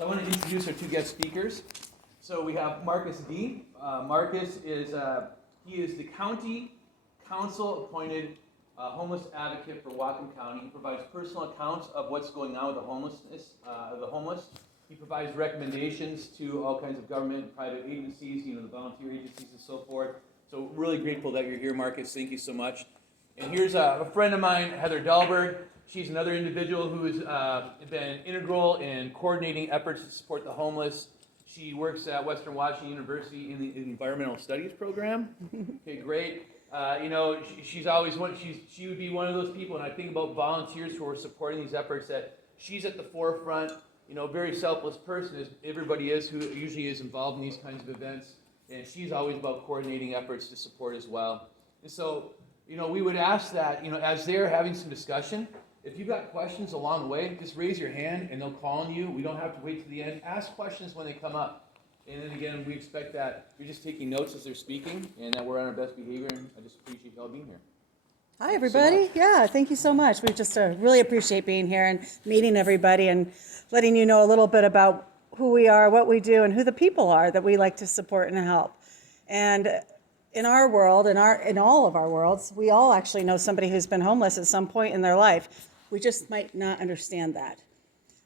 So I want to introduce our two guest speakers. So we have Markis Dee. Markis is he is the county council appointed homeless advocate for Whatcom County. He provides personal accounts of what's going on with the homelessness of the homeless. He provides recommendations to all kinds of government and private agencies, the volunteer agencies and so forth. So really grateful that you're here, Markis. Thank you so much. And here's a friend of mine, Heather Dahlberg. She's another individual who's been integral in coordinating efforts to support the homeless. She works at Western Washington University in the Environmental Studies program. Okay, great. She's always she would be one of those people, and I think about volunteers who are supporting these efforts, that she's at the forefront, very selfless person, as everybody is who usually is involved in these kinds of events, and she's always about coordinating efforts to support as well. And so, we would ask that, as they're having some discussion, if you've got questions along the way, just raise your hand and they'll call on you. We don't have to wait to the end. Ask questions when they come up. And then again, we expect that you're just taking notes as they're speaking and that we're on our best behavior. And I just appreciate y'all being here. Hi, everybody. Thank you so much. We just really appreciate being here and meeting everybody and letting you know a little bit about who we are, what we do, and who the people are that we like to support and help. And in our world, in all of our worlds, we all actually know somebody who's been homeless at some point in their life. We just might not understand that.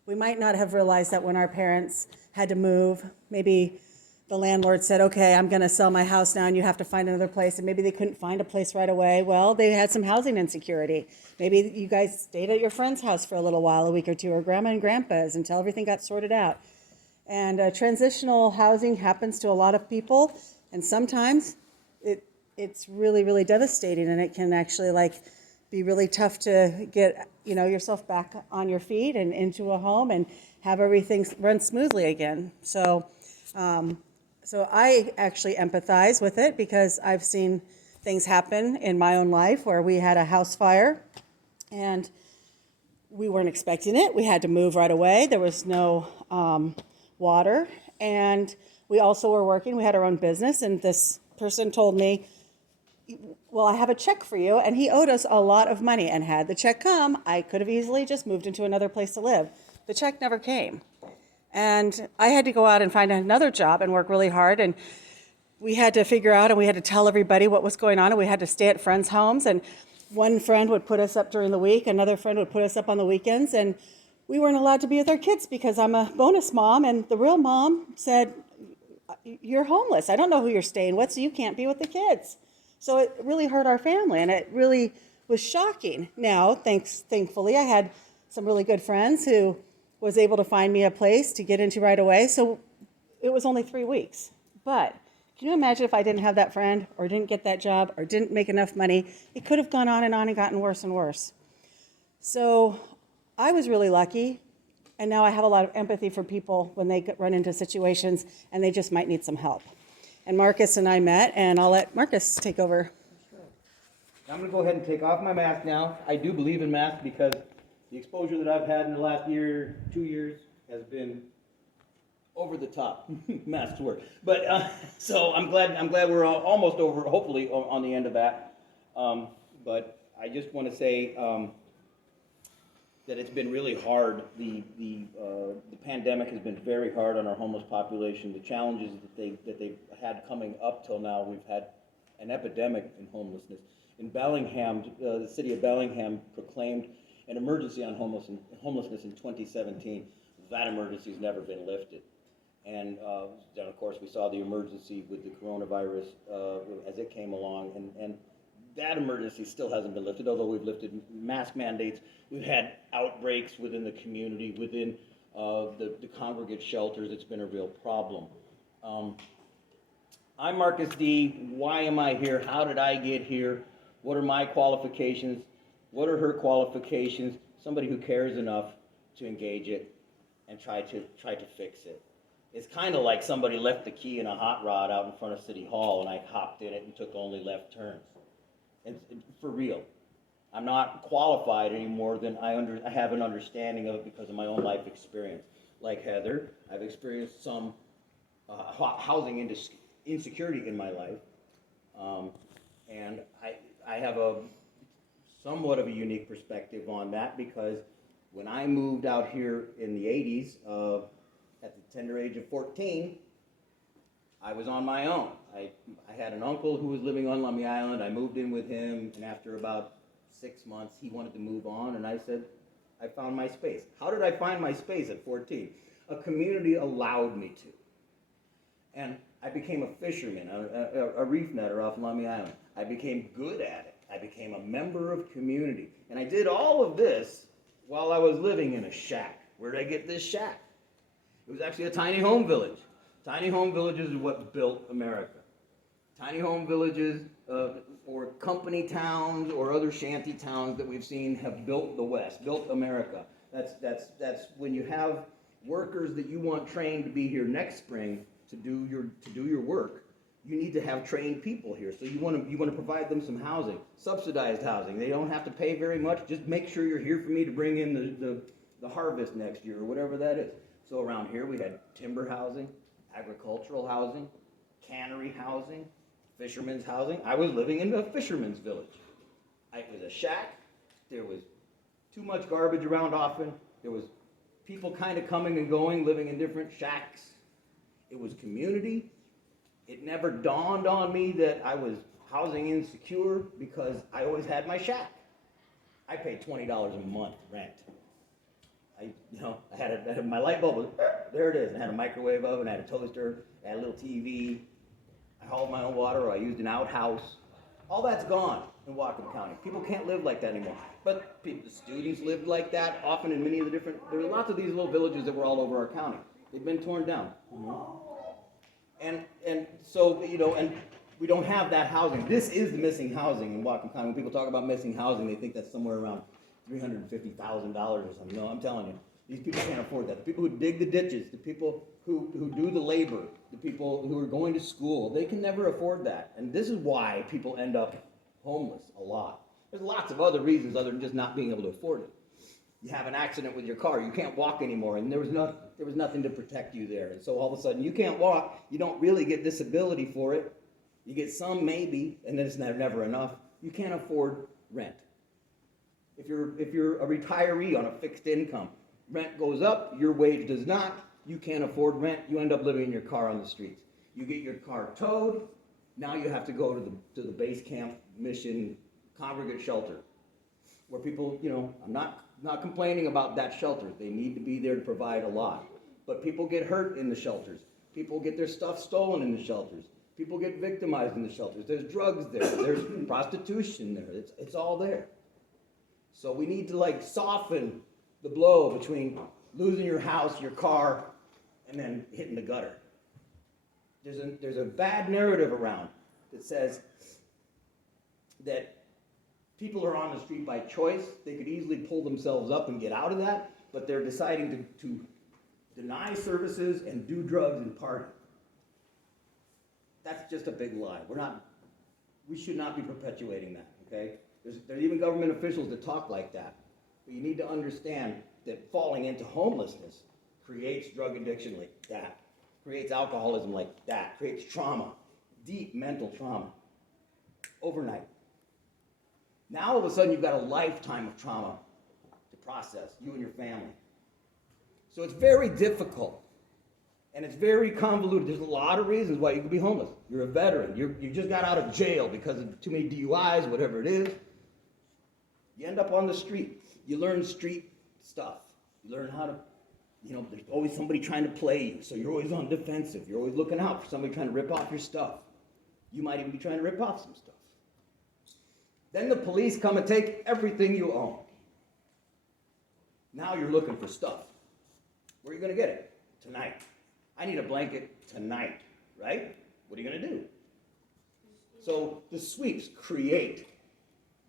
We might not have realized that when our parents had to move, maybe the landlord said, okay, I'm going to sell my house now and you have to find another place, and maybe they couldn't find a place right away. Well, they had some housing insecurity. Maybe you guys stayed at your friend's house for a little while, a week or two, or grandma and grandpa's, until everything got sorted out. And transitional housing happens to a lot of people, and sometimes it's really, really devastating, and it can actually be really tough to get yourself back on your feet and into a home and have everything run smoothly again. So I actually empathize with it because I've seen things happen in my own life where we had a house fire and we weren't expecting it. We had to move right away. There was no water, and we also were working. We had our own business, and this person told me, well, I have a check for you, and he owed us a lot of money, and had the check come, I could have easily just moved into another place to live. The check never came, and I had to go out and find another job and work really hard, and we had to figure out, and we had to tell everybody what was going on, and we had to stay at friends' homes, and one friend would put us up during the week, another friend would put us up on the weekends, and we weren't allowed to be with our kids because I'm a bonus mom, and the real mom said, you're homeless, I don't know who you're staying with, so you can't be with the kids. So it really hurt our family, and it really was shocking. Now, thankfully, I had some really good friends who was able to find me a place to get into right away. So it was only 3 weeks. But can you imagine if I didn't have that friend, or didn't get that job, or didn't make enough money? It could have gone on and gotten worse and worse. So I was really lucky, and now I have a lot of empathy for people when they run into situations and they just might need some help. And Markis and I met, and I'll let Markis take over. I'm going to go ahead and take off my mask now. I do believe in masks because the exposure that I've had in the last year, 2 years, has been over the top. Masks work. But so I'm glad we're almost over, hopefully, on the end of that. But I just want to say that it's been really hard. The pandemic has been very hard on our homeless population. The challenges that they've had coming up till now, we've had an epidemic in homelessness. In Bellingham, the city of Bellingham proclaimed an emergency on homelessness in 2017. That emergency has never been lifted. And then, of course, we saw the emergency with the coronavirus as it came along, and that emergency still hasn't been lifted, although we've lifted mask mandates. We've had outbreaks within the community, within the congregate shelters. It's been a real problem. I'm Markis Dee. Why am I here? How did I get here? What are my qualifications? What are her qualifications? Somebody who cares enough to engage it and try to fix it. It's kind of like somebody left the key in a hot rod out in front of City Hall, and I hopped in it and took only left turns. And for real, I'm not qualified any more than I have an understanding of it because of my own life experience. Like Heather, I've experienced some housing insecurity in my life, and I have a somewhat of a unique perspective on that because when I moved out here in the 80s, at the tender age of 14, I was on my own. I had an uncle who was living on Lummi Island. I moved in with him, and after about 6 months, he wanted to move on, and I said, I found my space. How did I find my space at 14? A community allowed me to. And I became a fisherman, a reef netter off Lummi Island. I became good at it. I became a member of community. And I did all of this while I was living in a shack. Where did I get this shack? It was actually a tiny home village. Tiny home villages is what built America. Tiny home villages or company towns or other shanty towns that we've seen have built the West, built America. That's when you have workers that you want trained to be here next spring to do your work. You need to have trained people here. So you want to provide them some housing, subsidized housing. They don't have to pay very much. Just make sure you're here for me to bring in the harvest next year or whatever that is. So around here we had timber housing, agricultural housing, cannery housing, fishermen's housing. I was living in a fisherman's village. It was a shack. There was too much garbage around often. There was people kind of coming and going, living in different shacks. It was community. It never dawned on me that I was housing insecure because I always had my shack. I paid $20 a month rent. I had my light bulb was, there it is. I had a microwave oven, I had a toaster, I had a little TV. I hauled my own water, or I used an outhouse. All that's gone in Whatcom County. People can't live like that anymore. But the students lived like that, often in many of the different, there were lots of these little villages that were all over our county. They've been torn down. And so, and we don't have that housing. This is the missing housing in Whatcom County. When people talk about missing housing, they think that's somewhere around $350,000 or something. No, I'm telling you, these people can't afford that. The people who dig the ditches, the people who do the labor, the people who are going to school, they can never afford that. And this is why people end up homeless a lot. There's lots of other reasons other than just not being able to afford it. You have an accident with your car, you can't walk anymore, and there was nothing to protect you there. And so all of a sudden you can't walk, you don't really get disability for it. You get some maybe, and then it's never enough. You can't afford rent. If you're a retiree on a fixed income, rent goes up, your wage does not, you can't afford rent, you end up living in your car on the streets. You get your car towed, now you have to go to the base camp mission congregate shelter, where people, I'm not complaining about that shelter. They need to be there to provide a lot. But people get hurt in the shelters. People get their stuff stolen in the shelters. People get victimized in the shelters. There's drugs there. There's prostitution there. It's all there. So we need to soften the blow between losing your house, your car, and then hitting the gutter. There's a bad narrative around that says that people are on the street by choice. They could easily pull themselves up and get out of that, but they're deciding to deny services and do drugs and party. That's just a big lie. We should not be perpetuating that, okay? There's even government officials that talk like that. But you need to understand that falling into homelessness creates drug addiction like that, creates alcoholism like that, creates trauma, deep mental trauma, overnight. Now all of a sudden you've got a lifetime of trauma to process, you and your family. So it's very difficult, and it's very convoluted. There's a lot of reasons why you could be homeless. You're a veteran, you just got out of jail because of too many DUIs, whatever it is. You end up on the street. You learn street stuff. You learn how to, there's always somebody trying to play you, so you're always on defensive. You're always looking out for somebody trying to rip off your stuff. You might even be trying to rip off some stuff. Then the police come and take everything you own. Now you're looking for stuff. Where are you going to get it? Tonight. I need a blanket tonight, right? What are you going to do? So the sweeps create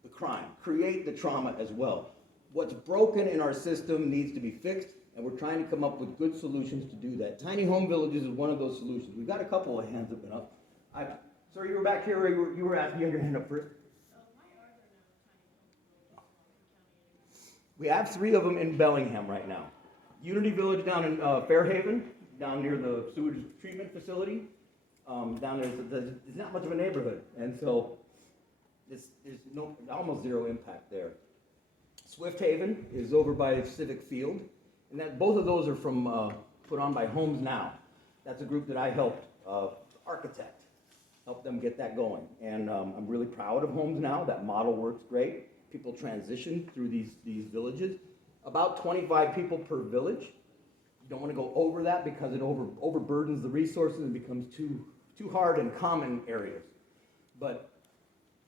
the crime, create the trauma as well. What's broken in our system needs to be fixed, and we're trying to come up with good solutions to do that. Tiny home villages is one of those solutions. We've got a couple of hands up. Sir, you were back here, you were asking, you had your hand up first. We have 3 of them in Bellingham right now. Unity Village down in Fairhaven, down near the sewage treatment facility. Down there's not much of a neighborhood, and so there's almost zero impact there. Swift Haven is over by Civic Field, and both of those are from put on by Homes Now. That's a group that I helped architect, help them get that going. And I'm really proud of Homes Now. That model works great. People transition through these villages. About 25 people per village. You don't want to go over that because it overburdens the resources and becomes too hard in common areas. But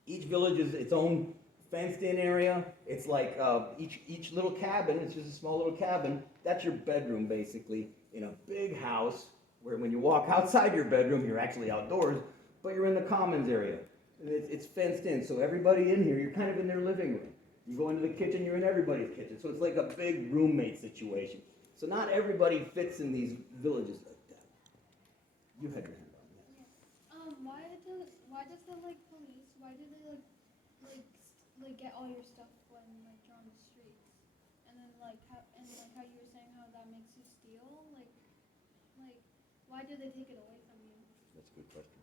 each village is its own fenced-in area. It's like each little cabin, it's just a small little cabin. That's your bedroom, basically, in a big house where when you walk outside your bedroom, you're actually outdoors, but you're in the commons area. It's fenced in, so everybody in here, you're kind of in their living room. You go into the kitchen, you're in everybody's kitchen. So it's like a big roommate situation. So not everybody fits in these villages like that. You had your hand on that. Yeah. Why does the police, why do they get all your stuff when you're on the streets? And then how you were saying how that makes you steal? Why do they take it away from you? That's a good question.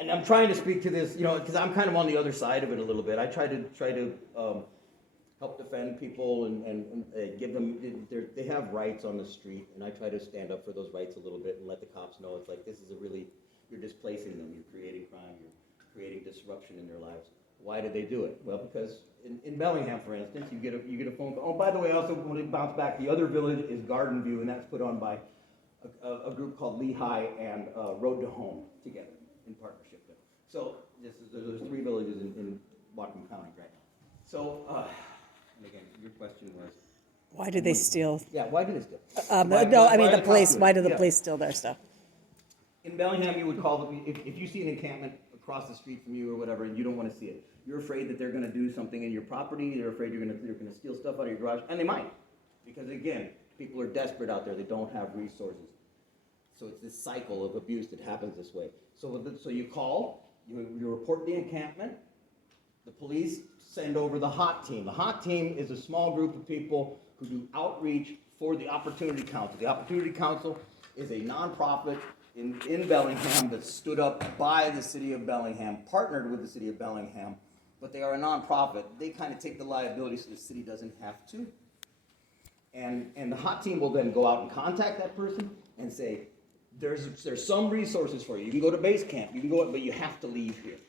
And I'm trying to speak to this, because I'm kind of on the other side of it a little bit. I try to help defend people and give them, they have rights on the street, and I try to stand up for those rights a little bit and let the cops know it's like, this is you're displacing them, you're creating crime, you're creating disruption in their lives. Why do they do it? Well, because in Bellingham, for instance, you get a phone call. Oh, by the way, I also want to bounce back. The other village is Garden View, and that's put on by a group called Lehigh and Road to Home together in partnership. So there's 3 villages in Whatcom County right now. So, and again, your question was? Why do they steal? Yeah, why do they steal? The police, why do the police steal their stuff? In Bellingham, you would call them, if you see an encampment across the street from you or whatever, and you don't want to see it, you're afraid that they're going to do something in your property, they're afraid they're going to steal stuff out of your garage, and they might. Because again, people are desperate out there, they don't have resources. So it's this cycle of abuse that happens this way. So you call, you report the encampment, the police send over the HOT team. The HOT team is a small group of people who do outreach for the Opportunity Council. The Opportunity Council is a nonprofit in Bellingham that stood up by the city of Bellingham, partnered with the city of Bellingham, but they are a nonprofit. They kind of take the liability so the city doesn't have to. And the HOT team will then go out and contact that person and say, there's some resources for you. You can go to base camp, you can go, but you have to leave here.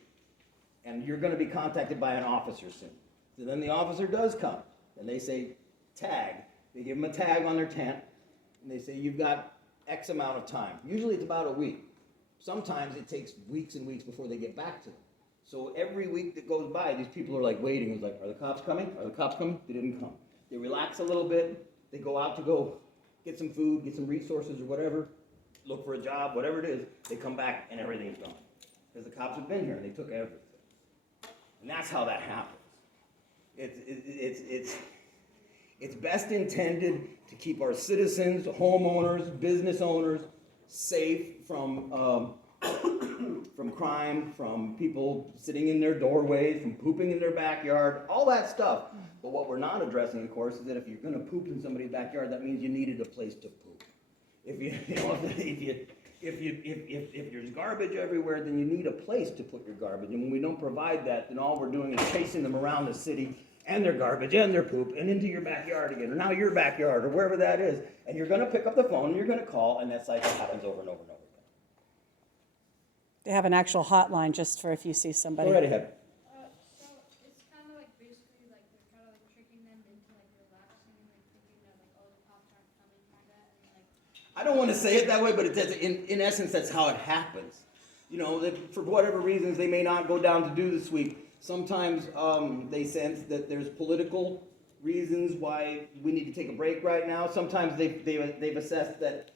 And you're going to be contacted by an officer soon. So then the officer does come, and they say, tag. They give them a tag on their tent, and they say, you've got X amount of time. Usually it's about a week. Sometimes it takes weeks and weeks before they get back to them. So every week that goes by, these people are like waiting. It's like, are the cops coming? Are the cops coming? They didn't come. They relax a little bit. They go out to go get some food, get some resources or whatever, look for a job, whatever it is. They come back and everything's gone. Because the cops have been here and they took everything. And that's how that happens. It's best intended to keep our citizens, homeowners, business owners safe from crime, from people sitting in their doorways, from pooping in their backyard, all that stuff. But what we're not addressing, of course, is that if you're going to poop in somebody's backyard, that means you needed a place to poop. If there's garbage everywhere, then you need a place to put your garbage. And when we don't provide that, then all we're doing is chasing them around the city and their garbage and their poop and into your backyard again, or now your backyard, or wherever that is. And you're going to pick up the phone and you're going to call, and that cycle happens over and over and over again. They have an actual hotline just for if you see somebody. Go right ahead. So it's kind of basically they're kind of tricking them into relaxing and thinking that oh, the cops aren't coming, kind of, and I don't want to say it that way, but in essence, that's how it happens. For whatever reasons, they may not go down to do the sweep. Sometimes they sense that there's political reasons why we need to take a break right now. Sometimes they've assessed that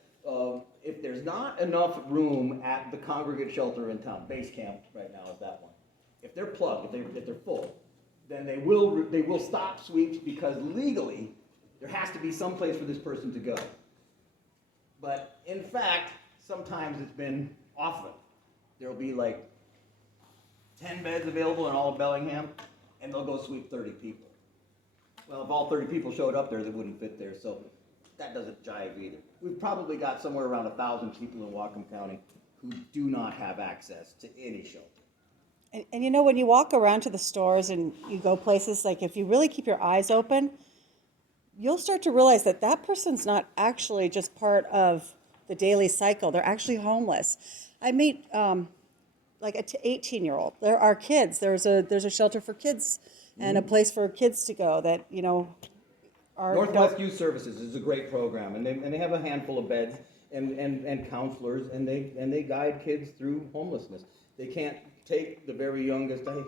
if there's not enough room at the congregate shelter in town, base camp right now is that one. If they're plugged, if they're full, then they will stop sweeps because legally there has to be some place for this person to go. But in fact, sometimes it's been often. There'll be 10 beds available in all of Bellingham, and they'll go sweep 30 people. Well, if all 30 people showed up there, they wouldn't fit there, so that doesn't jive either. We've probably got somewhere around 1,000 people in Whatcom County who do not have access to any shelter. And when you walk around to the stores and you go places, if you really keep your eyes open, you'll start to realize that that person's not actually just part of the daily cycle. They're actually homeless. I meet like a 18-year-old. There are kids. There's a shelter for kids and a place for kids to go that, you know, are Northwest Youth Services is a great program, and they have a handful of beds and counselors, and they guide kids through homelessness. They can't take the very youngest. I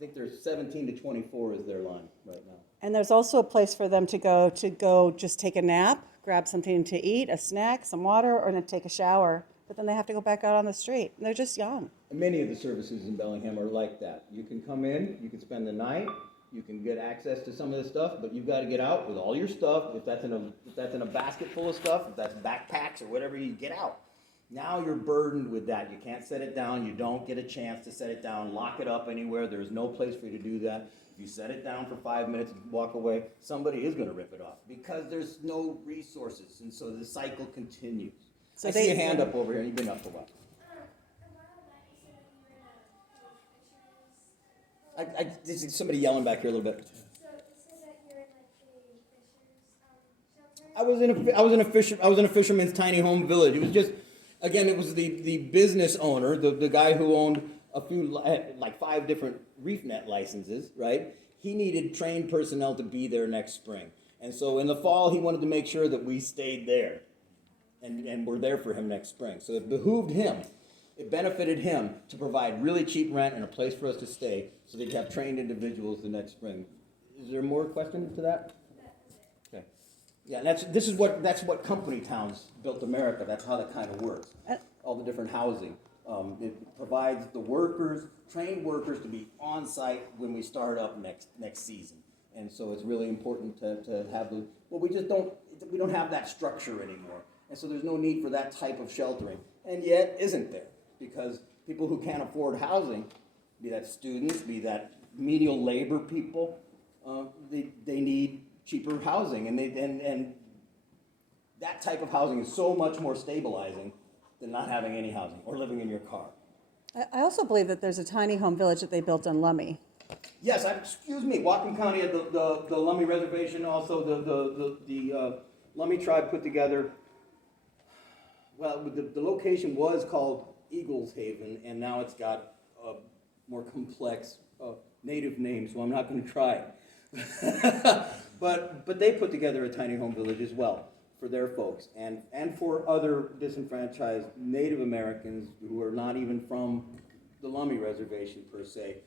think there's 17 to 24 is their line right now. And there's also a place for them to go just take a nap, grab something to eat, a snack, some water, or then take a shower. But then they have to go back out on the street. And they're just young. Many of the services in Bellingham are like that. You can come in, you can spend the night, you can get access to some of this stuff, but you've got to get out with all your stuff. If that's in a basket full of stuff, if that's backpacks or whatever, you get out. Now you're burdened with that. You can't set it down. You don't get a chance to set it down, lock it up anywhere. There's no place for you to do that. If you set it down for 5 minutes and walk away, somebody is going to rip it off because there's no resources. And so the cycle continues. So I see a hand up over here. You've been up for a while. There's somebody yelling back here a little bit. So you said that you're in like a fisher's shelter? I was in a fisherman's tiny home village. It was just, again, it was the business owner, the guy who owned a few, like 5 different reef net licenses, right? He needed trained personnel to be there next spring. And so in the fall, he wanted to make sure that we stayed there and were there for him next spring. So it behooved him. It benefited him to provide really cheap rent and a place for us to stay so they'd have trained individuals the next spring. Is there more questions to that? Okay. Yeah, that's what company towns built America. That's how that kind of works. All the different housing. It provides the workers, trained workers, to be on site when we start up next season. And so it's really important to have the, well, we don't have that structure anymore. And so there's no need for that type of sheltering. And yet, isn't there? Because people who can't afford housing, be that students, be that menial labor people, they need cheaper housing, and that type of housing is so much more stabilizing than not having any housing or living in your car. I also believe that there's a tiny home village that they built on Lummi. Yes, excuse me, Whatcom County, the Lummi Reservation, also the Lummi tribe put together, well, the location was called Eagles Haven, and now it's got a more complex native name, so I'm not going to try. But they put together a tiny home village as well for their folks, and for other disenfranchised Native Americans who are not even from the Lummi Reservation per se,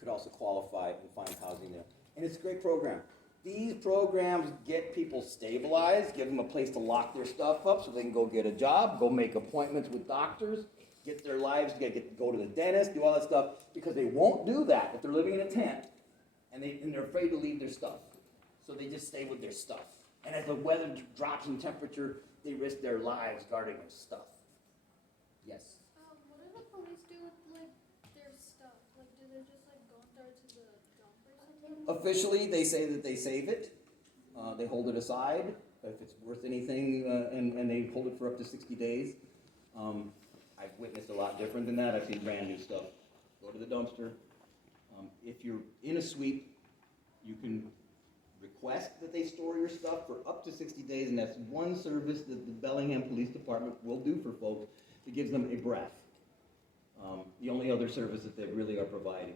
could also qualify and find housing there. And it's a great program. These programs get people stabilized, give them a place to lock their stuff up so they can go get a job, go make appointments with doctors, get their lives, go to the dentist, do all that stuff, because they won't do that if they're living in a tent and they're afraid to leave their stuff. So they just stay with their stuff. And as the weather drops in temperature, they risk their lives guarding their stuff. Yes? What do the police do with like their stuff? Like, do they just like go and throw it to the dump or something? Officially, they say that they save it. They hold it aside if it's worth anything, and they hold it for up to 60 days. I've witnessed a lot different than that. I've seen brand new stuff. Go to the dumpster. If you're in a suite, you can request that they store your stuff for up to 60 days, and that's one service that the Bellingham Police Department will do for folks that gives them a breath. The only other service that they really are providing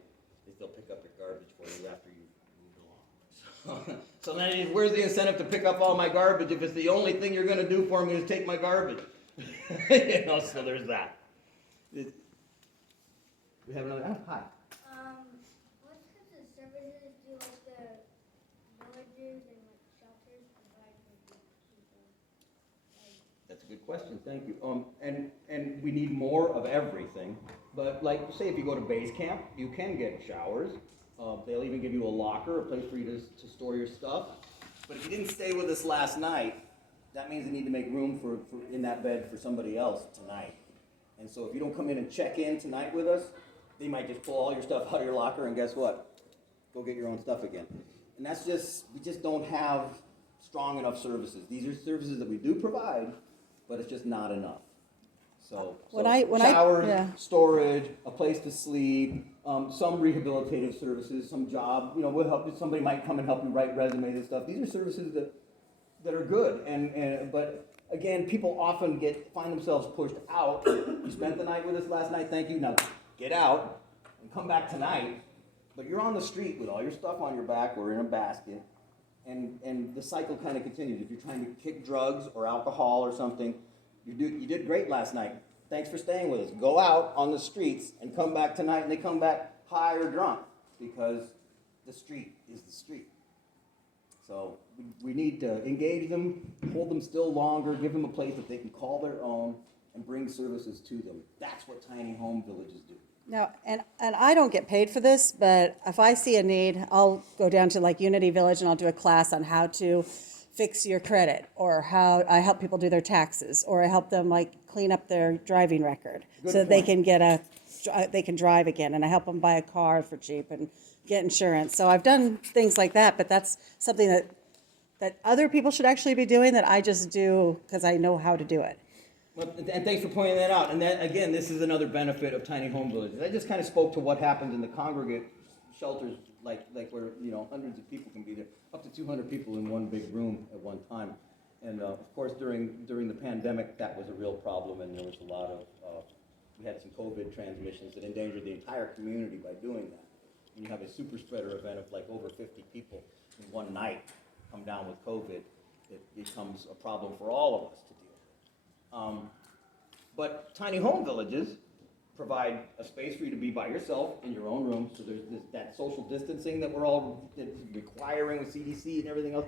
is they'll pick up your garbage for you after you've moved along. So then where's the incentive to pick up all my garbage if it's the only thing you're going to do for me is take my garbage? So there's that. We have another, hi. What types of services do like the villages and like shelters provide for people? That's a good question, thank you. And we need more of everything, but like, say if you go to base camp, you can get showers. They'll even give you a locker, a place for you to store your stuff. But if you didn't stay with us last night, that means they need to make room for in that bed for somebody else tonight. And so if you don't come in and check in tonight with us, they might just pull all your stuff out of your locker and guess what? Go get your own stuff again. And that's just, we just don't have strong enough services. These are services that we do provide, but it's just not enough. So showers, storage, a place to sleep, some rehabilitative services, some job, we'll help you. Somebody might come and help you write resumes and stuff. These are services that that are good, but again, people often find themselves pushed out. You spent the night with us last night, thank you, now get out and come back tonight, but you're on the street with all your stuff on your back or in a basket, and the cycle kind of continues. If you're trying to kick drugs or alcohol or something, you did great last night. Thanks for staying with us. Go out on the streets and come back tonight, and they come back high or drunk because the street is the street. So we need to engage them, hold them still longer, give them a place that they can call their own, and bring services to them. That's what tiny home villages do. Now, and I don't get paid for this, but if I see a need, I'll go down to like Unity Village and I'll do a class on how to fix your credit, or how I help people do their taxes, or I help them like clean up their driving record Good so that they point. can they can drive again, and I help them buy a car for cheap and get insurance. So I've done things like that, but that's something that other people should actually be doing that I just do because I know how to do it. Well, and thanks for pointing that out. And that, again, this is another benefit of tiny home villages. I just kind of spoke to what happens in the congregate shelters, like where, you know, hundreds of people can be there, up to 200 people in one big room at one time. And of course, during the pandemic, that was a real problem, and there was a lot of, we had some COVID transmissions that endangered the entire community by doing that. When you have a super spreader event of like over 50 people in one night come down with COVID, it becomes a problem for all of us to deal with. But tiny home villages provide a space for you to be by yourself in your own room, so there's that social distancing that we're all requiring with CDC and everything else,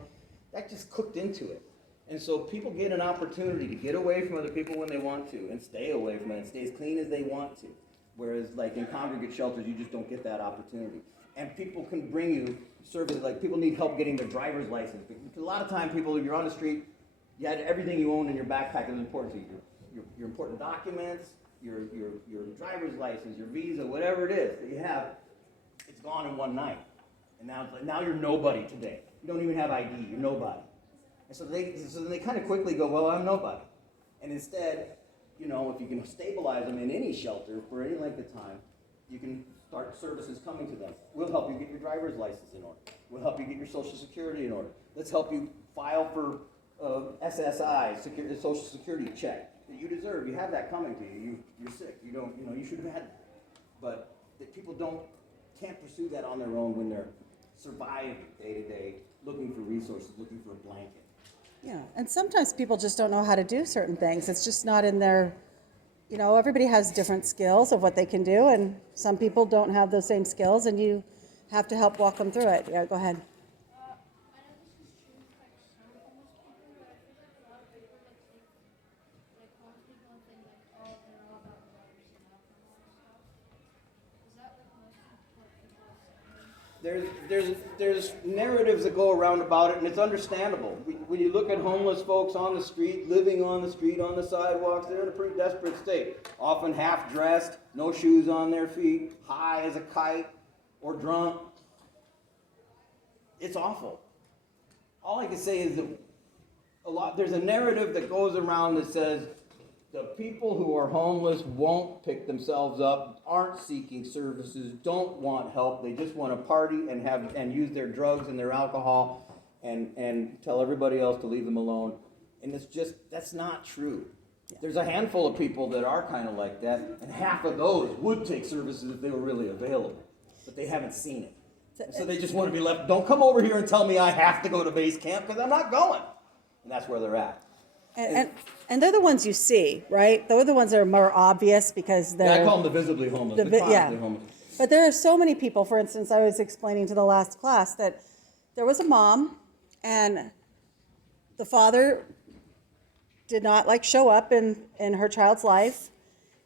that just cooked into it. And so people get an opportunity to get away from other people when they want to and stay away from it and stay as clean as they want to. Whereas like in congregate shelters, you just don't get that opportunity. And people can bring you services, like people need help getting their driver's license. Because a lot of time people, if you're on the street, you had everything you own in your backpack that was important to you. Your important documents, your driver's license, your visa, whatever it is that you have, it's gone in one night. And now it's like, now you're nobody today. You don't even have ID, you're nobody. And so then they kind of quickly go, well, I'm nobody. And instead, you know, if you can stabilize them in any shelter for any length of time, you can start services coming to them. We'll help you get your driver's license in order. We'll help you get your Social Security in order. Let's help you file for SSI, Social Security check that you deserve. You have that coming to you. You're sick. You should have had that. But that people can't pursue that on their own when they're surviving day to day, looking for resources, looking for a blanket. Yeah, and sometimes people just don't know how to do certain things. It's just not in their, you know, everybody has different skills of what they can do, and some people don't have those same skills, and you have to help walk them through it. Yeah, go ahead. I know this is true for like some homeless people, but I feel like a lot of people like homeless people and think like, oh, they're all about drugs and alcohol and stuff. Is that like most of what people are saying? There's narratives that go around about it, and it's understandable. When you look at homeless folks on the street, living on the street, on the sidewalks, they're in a pretty desperate state. Often half-dressed, no shoes on their feet, high as a kite, or drunk. It's awful. All I can say is that there's a narrative that goes around that says the people who are homeless won't pick themselves up, aren't seeking services, don't want help. They just want to party and use their drugs and their alcohol and tell everybody else to leave them alone. And that's not true. Yeah. There's a handful of people that are kind of like that, and half of those would take services if they were really available, but they haven't seen it. So they just want to be left. Don't come over here and tell me I have to go to base camp because I'm not going. And that's where they're at. And they're the ones you see, right? They're the ones that are more obvious because they're... I call them the visibly homeless, the chronically homeless. But there are so many people. For instance, I was explaining to the last class that there was a mom and the father did not show up in her child's life,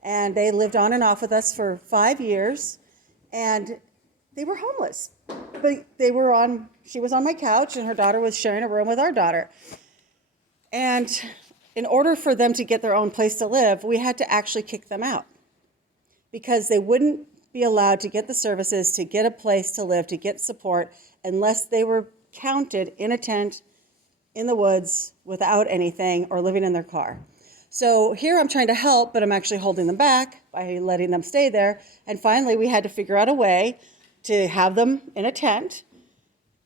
and they lived on and off with us for 5 years, and they were homeless. But she was on my couch, and her daughter was sharing a room with our daughter. And in order for them to get their own place to live, we had to actually kick them out because they wouldn't be allowed to get the services, to get a place to live, to get support, unless they were counted in a tent in the woods without anything or living in their car. So here I'm trying to help, but I'm actually holding them back by letting them stay there. And finally, we had to figure out a way to have them in a tent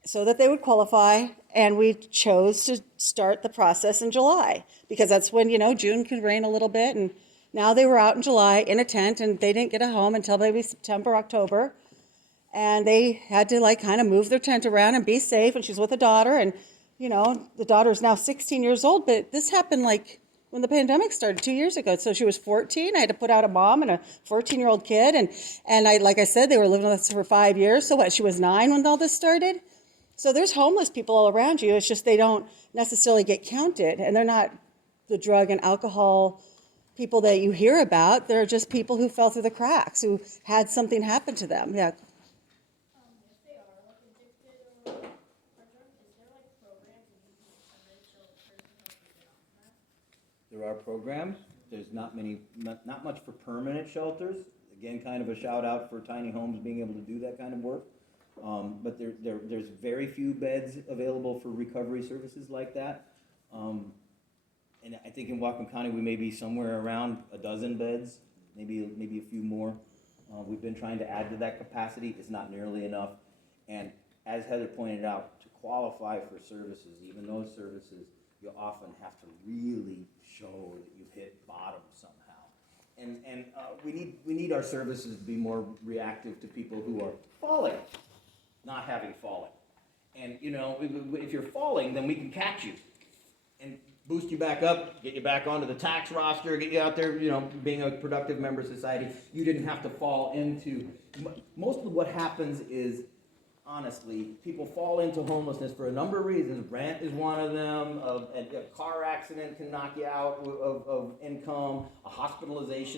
so that they would qualify And we chose to start the process in July because that's when, June can rain a little bit. And now they were out in July in a tent and they didn't get a home until maybe September, October. And they had to kind of move their tent around and be safe. And she's with a daughter. And, the daughter's now 16 years old. But this happened when the pandemic started 2 years ago. So she was 14. I had to put out a mom and a 14-year-old kid. And like I said, they were living with us for 5 years. So what, she was 9 when all this started? So there's homeless people all around you. It's just they don't necessarily get counted. And they're not the drug and alcohol people that you hear about. They're just people who fell through the cracks, who had something happen to them. Yeah. If they are like addicted or drunk, is there like programs that you can coverage so a person helps you get off that? There are programs. There's not much for permanent shelters. Again, kind of a shout out for tiny homes being able to do that kind of work. But there's very few beds available for recovery services like that. And I think in Whatcom County, we may be somewhere around a dozen beds, maybe a few more. We've been trying to add to that capacity. It's not nearly enough. And as Heather pointed out, to qualify for services, even those services, you often have to really show that you've hit bottom somehow. And we need our services to be more reactive to people who are falling, not having fallen. And if you're falling, then we can catch you and boost you back up, get you back onto the tax roster, get you out there, being a productive member of society. You didn't have to fall into, most of what happens is, honestly, people fall into homelessness for a number of reasons. Rent is one of them, a car accident can knock you out of income, a hospitalization